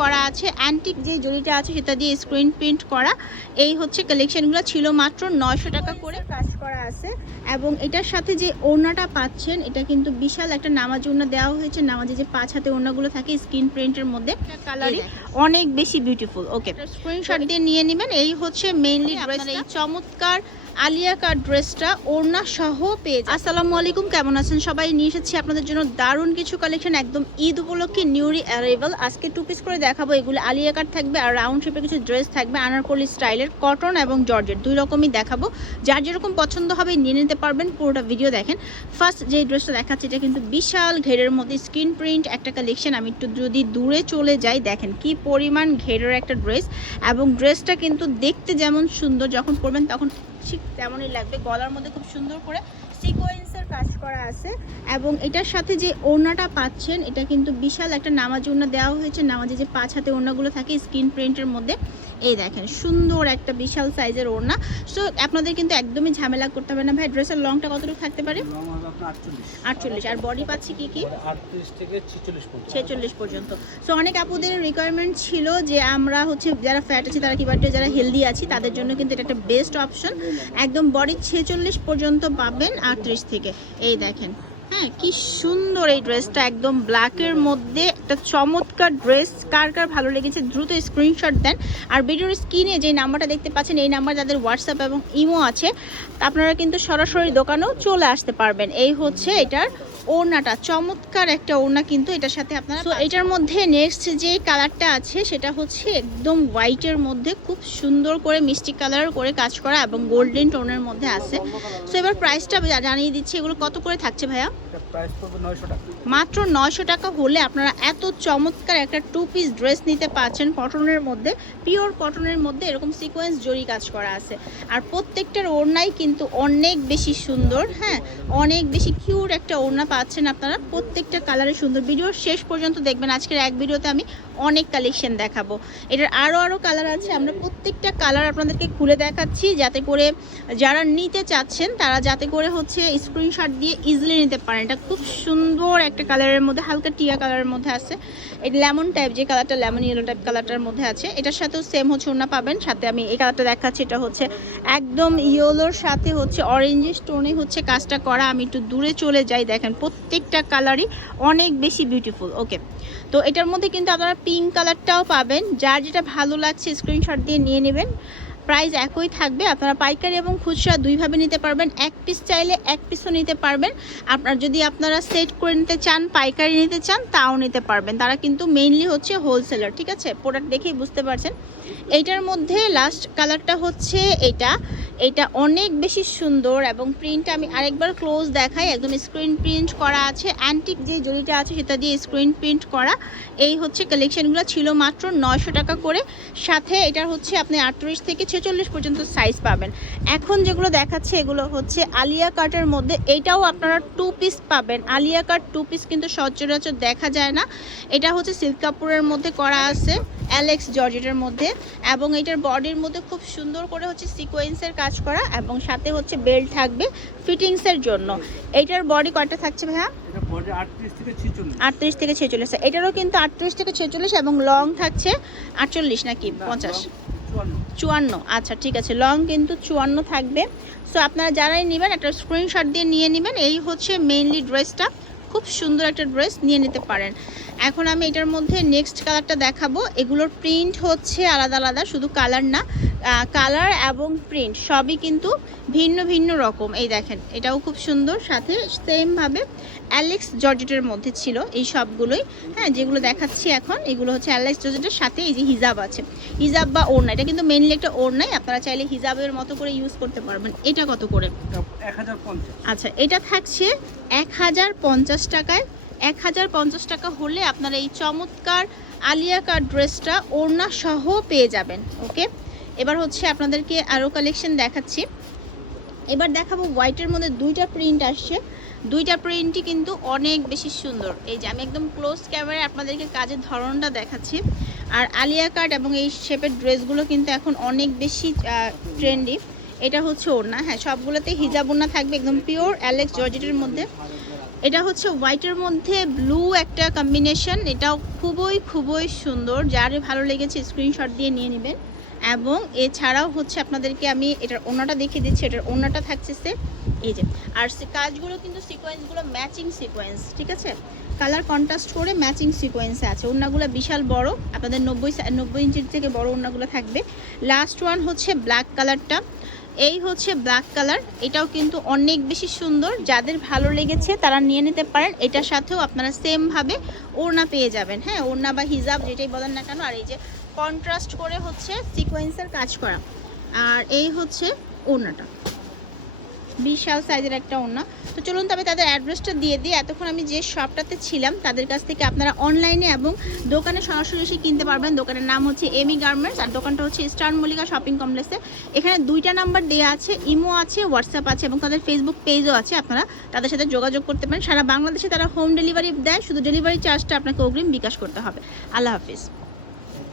করা আছে অ্যান্টিক যে জড়িটা আছে সেটা দিয়ে স্ক্রিন প্রিন্ট করা এই হচ্ছে কালেকশনগুলো ছিল মাত্র নয়শো টাকা করে। কাজ করা আছে এবং এটার সাথে যে ওড়নাটা পাচ্ছেন এটা কিন্তু বিশাল একটা নামাজ ওড়না দেওয়া হয়েছে। নামাজে যে পাঁচ হাতে ওড়নাগুলো থাকে স্ক্রিন প্রিন্টের মধ্যে কালারই অনেক বেশি বিউটিফুল ওকে স্ক্রিনশট দিয়ে নিয়ে নেবেন এই হচ্ছে মেইনলি এই চমৎকার আলিয়া কার ড্রেসটা ওড়না সহ পেয়ে আসসালামু আলাইকুম, কেমন আছেন সবাই? নিয়ে এসেছি আপনাদের জন্য দারুণ কিছু কালেকশন একদম ঈদ উপলক্ষে নিউরি অ্যারাইভাল আজকে টু পিস করে দেখাবো, এগুলো আলিয়া কাট থাকবে আর রাউন্ড শেপের কিছু ড্রেস থাকবে, আনারকলি স্টাইলের কটন এবং জর্জেট দুই রকমই দেখাবো। যার যেরকম পছন্দ হবে নিয়ে নিতে পারবেন, পুরোটা ভিডিও দেখেন। ফার্স্ট যে ড্রেসটা দেখাচ্ছি, এটা কিন্তু বিশাল ঘেরের মধ্যে স্ক্রিন প্রিন্ট একটা কালেকশন আমি একটু যদি দূরে চলে যাই, দেখেন কি পরিমাণ ঘেরের একটা ড্রেস এবং ড্রেসটা কিন্তু দেখতে যেমন সুন্দর, যখন পরবেন তখন ঠিক তেমনই লাগবে। গলার মধ্যে খুব সুন্দর করে সিকোয়েন্সের কাজ করা আছে এবং এটার সাথে যে ওড়নাটা পাচ্ছেন এটা কিন্তু বিশাল একটা নামাজ ওড়না দেওয়া হয়েছে। নামাজে যে পাঁচ হাতে ওড়নাগুলো থাকে স্ক্রিন প্রিন্টের মধ্যে। এই দেখেন সুন্দর একটা বিশাল সাইজের ওড়না। সো আপনাদের কিন্তু একদমই ঝামেলা করতে হবে না। ভাই ড্রেসের লংটা কতটুকু থাকতে পারে? আটচল্লিশ। আর বডি পাচ্ছি কি কি? ছেচল্লিশ পর্যন্ত। সো অনেক আপুদের রিকোয়ারমেন্ট ছিল যে আমরা হচ্ছে যারা ফ্যাট আছে তারা কিংবা একটু যারা হেলদি আছি তাদের জন্য কিন্তু এটা একটা বেস্ট অপশন একদম বডি ছেচল্লিশ পর্যন্ত পাবেন আটত্রিশ থেকে। এই দেখেন। হ্যাঁ কি সুন্দর এই ড্রেসটা একদম ব্ল্যাকের মধ্যে। একটা চমৎকার ড্রেস কার কার ভালো লেগেছে দ্রুত স্ক্রিনশট দেন। আর ভিডিওর স্ক্রিনে যে নাম্বারটা দেখতে পাচ্ছেন, এই নাম্বার যাদের হোয়াটসঅ্যাপ এবং ইমো আছে, আপনারা কিন্তু সরাসরি দোকানেও চলে আসতে পারবেন। এই হচ্ছে এটার ওড়নাটা চমৎকার একটা ওড়না কিন্তু এটার সাথে আপনারা তো এটার মধ্যে নেক্সট যে কালারটা আছে সেটা হচ্ছে একদম হোয়াইটের মধ্যে খুব সুন্দর করে মিষ্টি কালার করে কাজ করা এবং গোল্ডেন টোনের মধ্যে আছে। সো এবার প্রাইসটা জানিয়ে দিচ্ছি এগুলো কত করে থাকছে ভাইয়া? মাত্র নয়শো টাকা হলে আপনারা এত চমৎকার একটা টু পিস ড্রেস নিতে পাচ্ছেন কটনের মধ্যে পিওর কটনের মধ্যে এরকম সিকোয়েন্স জরি কাজ করা আছে। আর প্রত্যেকটার ওড়নাই কিন্তু অনেক বেশি সুন্দর হ্যাঁ? অনেক বেশি কিউট একটা ওড়না পাচ্ছেন আপনারা প্রত্যেকটা কালারের সুন্দর। ভিডিও শেষ পর্যন্ত দেখবেন। আজকের এক ভিডিওতে আমি অনেক কালেকশন দেখাবো। এটার আরও আরও কালার আছে, আমরা প্রত্যেকটা কালার আপনাদেরকে খুলে দেখাচ্ছি, যাতে করে যারা নিতে চাচ্ছেন, তারা যাতে করে হচ্ছে স্ক্রিনশট দিয়ে ইজিলি নিতে পারেন। এটা খুব সুন্দর একটা কালারের মধ্যে, হালকা টিয়া কালারের মধ্যে আছে। এটা লেমন টাইপ যে কালারটা লেমন ইয়েলো টাইপ কালারটার মধ্যে আছে। এটার সাথেও সেম হচ্ছে ওনা পাবেন। সাথে আমি এই কালারটা দেখাচ্ছি, এটা হচ্ছে একদম ইয়েলোর সাথে হচ্ছে অরেঞ্জের স্টোনে হচ্ছে কাজটা করা। আমি একটু দূরে চলে যাই, দেখেন প্রত্যেকটা কালারই অনেক বেশি বিউটিফুল ওকে তো এটার মধ্যে কিন্তু আপনারা পিঙ্ক কালারটাও পাবেন। যার যেটা ভালো লাগছে স্ক্রিনশট দিয়ে নিয়ে নেবেন। প্রাইস একই থাকবে। আপনারা পাইকারি এবং খুচরা দুইভাবে নিতে পারবেন। এক পিস চাইলে এক পিসও নিতে পারবেন। আপনার যদি আপনারা সেট করে নিতে চান, পাইকারি নিতে চান, তাও নিতে পারবেন। তারা কিন্তু মেইনলি হচ্ছে হোলসেলার ঠিক আছে? প্রোডাক্ট দেখেই বুঝতে পারছেন। এইটার মধ্যে লাস্ট কালারটা হচ্ছে এটা। এটা অনেক বেশি সুন্দর এবং প্রিন্টটা আমি আরেকবার ক্লোজ দেখাই। একদম স্ক্রিন প্রিন্ট করা আছে। অ্যান্টিক যে জড়িটা আছে, সেটা দিয়ে স্ক্রিন প্রিন্ট করা। এই হচ্ছে কালেকশনগুলো ছিল মাত্র নয়শো টাকা করে। সাথে এটার হচ্ছে আপনি আটত্রিশ থেকে ছেচল্লিশ পর্যন্ত সাইজ পাবেন। এখন যেগুলো দেখাচ্ছে এগুলো হচ্ছে আলিয়া কাটের মধ্যে। এইটাও আপনারা টু পিস পাবেন। আলিয়া কাট টু পিস কিন্তু সচরাচর দেখা যায় না। এটা হচ্ছে সিল্ক কাপড়ের মধ্যে করা আছে অ্যালেক্স জর্জেটের মধ্যে। এবং এটার বডির মধ্যে খুব সুন্দর করে হচ্ছে সিকোয়েন্সের কাজ করা এবং সাথে হচ্ছে বেল্ট থাকবে ফিটিংসের জন্য। এইটার বডি কয়টা থাকছে ভাইয়া? আটত্রিশ থেকে ছেচল্লিশ। আটত্রিশ থেকে ছেচল্লিশ। এটারও কিন্তু আটত্রিশ থেকে ছেচল্লিশ এবং লং থাকছে আটচল্লিশ নাকি? পঞ্চাশ। চুয়ান্ন। আচ্ছা ঠিক আছে। লং কিন্তু চুয়ান্ন থাকবে। সো আপনারা যারাই নেবেন, একটা স্ক্রিনশট দিয়ে নিয়ে নেবেন। এই হচ্ছে মেইনলি ড্রেসটা খুব সুন্দর একটা ড্রেস নিয়ে নিতে পারেন। এখন আমি এটার মধ্যে নেক্সট কালারটা দেখাবো। এগুলোর প্রিন্ট হচ্ছে আলাদা আলাদা শুধু কালার না কালার এবং প্রিন্ট সবই কিন্তু ভিন্ন ভিন্ন রকম। এই দেখেন এটাও খুব সুন্দর সাথে সেমভাবে অ্যালেক্স জর্জেটের মধ্যে ছিল এই সবগুলোই। হ্যাঁ যেগুলো দেখাচ্ছি এখন এগুলো হচ্ছে অ্যালেক্স জর্জেটের সাথে এই যে হিজাব আছে। হিজাব বা ওড়না এটা কিন্তু মেনলি একটা ওড়নাই আপনারা চাইলে হিজাবের মতো করে ইউজ করতে পারবেন। এটা কত করে? আচ্ছা এটা থাকছে এক হাজার পঞ্চাশ টাকায়, এক হাজার পঞ্চাশ টাকা হলে আপনারা এই চমৎকার আলিয়া কাট ড্রেসটা ওড়না সহ পেয়ে যাবেন, ওকে? এবার হচ্ছে আপনাদেরকে আরও কালেকশন দেখাচ্ছি। এবার দেখাবো হোয়াইটের মধ্যে দুইটা প্রিন্ট আসছে। দুইটা প্রিন্টই কিন্তু অনেক বেশি সুন্দর। এই যে আমি একদম ক্লোজ ক্যামেরায় আপনাদেরকে কাজের ধরনটা দেখাচ্ছি। আর আলিয়া কাট এবং এই শেপের ড্রেসগুলো কিন্তু এখন অনেক বেশি ট্রেন্ডি এটা হচ্ছে ওড়না। হ্যাঁ সবগুলোতে হিজাব ওড়না থাকবে, একদম পিওর অ্যালেক্স জর্জেটের মধ্যে। এটা হচ্ছে হোয়াইটের মধ্যে ব্লু একটা কম্বিনেশন এটাও খুবই খুবই সুন্দর। যার ভালো লেগেছে স্ক্রিনশট দিয়ে নিয়ে নেবেন। এবং এছাড়াও হচ্ছে আপনাদেরকে আমি এটার ওনাটা দেখিয়ে দিচ্ছি। এটার ওনাটা থাকছে সে এই যে, আর কাজগুলো কিন্তু সিকোয়েন্সগুলো ম্যাচিং সিকোয়েন্স ঠিক আছে? কালার কন্ট্রাস্ট করে ম্যাচিং সিকোয়েন্সে আছে। ওড়নাগুলো বিশাল বড়, আপনাদের নব্বই নব্বই ইঞ্চির থেকে বড় ওড়নাগুলো থাকবে। লাস্ট ওয়ান হচ্ছে ব্ল্যাক কালারটা এই হচ্ছে ব্ল্যাক কালার এটাও কিন্তু অনেক বেশি সুন্দর। যাদের ভালো লেগেছে তারা নিয়ে নিতে পারেন। এটার সাথেও আপনারা সেমভাবে ওড়না পেয়ে যাবেন। হ্যাঁ ওড়না বা হিজাব যেটাই বলেন না কেন, আর এই যে কন্ট্রাস্ট করে হচ্ছে সিকোয়েন্সের কাজ করা। আর এই হচ্ছে ওড়নাটা। বিশাল সাইজের একটা ওড়না। তো চলুন তবে তাদের অ্যাড্রেসটা দিয়ে দিই। এতক্ষণ আমি যে শপটাতে ছিলাম, তাদের কাছ থেকে আপনারা অনলাইনে এবং দোকানে সরাসরি এসে কিনতে পারবেন। দোকানের নাম হচ্ছে এমি গার্মেন্টস আর দোকানটা হচ্ছে স্টার মল্লিকা শপিং কমপ্লেক্সে। এখানে দুইটা নাম্বার দেওয়া আছে, ইমো আছে, হোয়াটসঅ্যাপ আছে এবং তাদের ফেসবুক পেজও আছে। আপনারা তাদের সাথে যোগাযোগ করতে পারেন। সারা বাংলাদেশে তারা হোম ডেলিভারি দেয়, শুধু ডেলিভারি চার্জটা আপনাকে অগ্রিম বিকাশ করতে হবে। আল্লাহ হাফিজ।